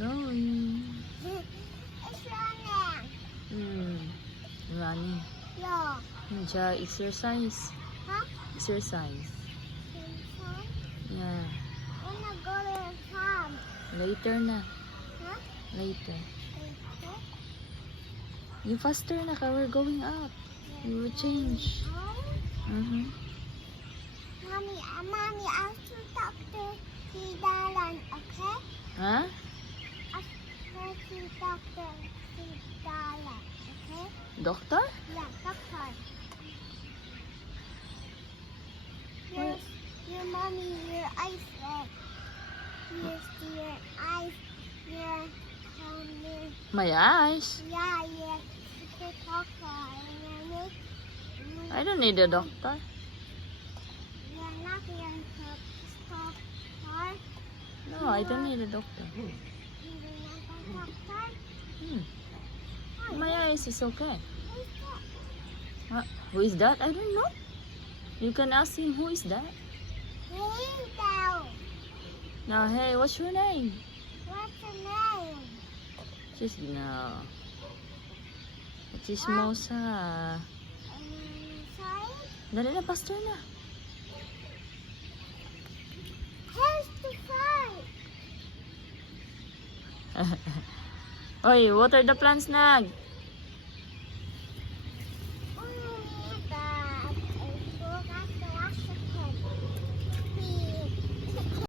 Going. It's running. Running. Yeah. Enjoy exercise. Huh? Exercise. Yeah. Wanna go to the farm? Later na. Huh? Later. Okay. You faster na ka. We're going out. You will change. Mommy, Mommy, I have to talk to Dalan, okay? Huh? I have to talk to Dalan, okay? Doctor? Yeah, doctor. What? Your mommy, your eyes red. Your eyes, your My eyes. yeah, the doctor. I don't need a doctor. You're not going to stop her. No, I don't need a doctor. You're not a doctor. My eyes is okay. Who's that? Who is that? I don't know. You can ask him who is that. Hey, Dal. Now, hey, what's your name? What's your name? No. Chismosa. Sorry? Dali na, pastor na. Here's the fight. Oy, water the plants na.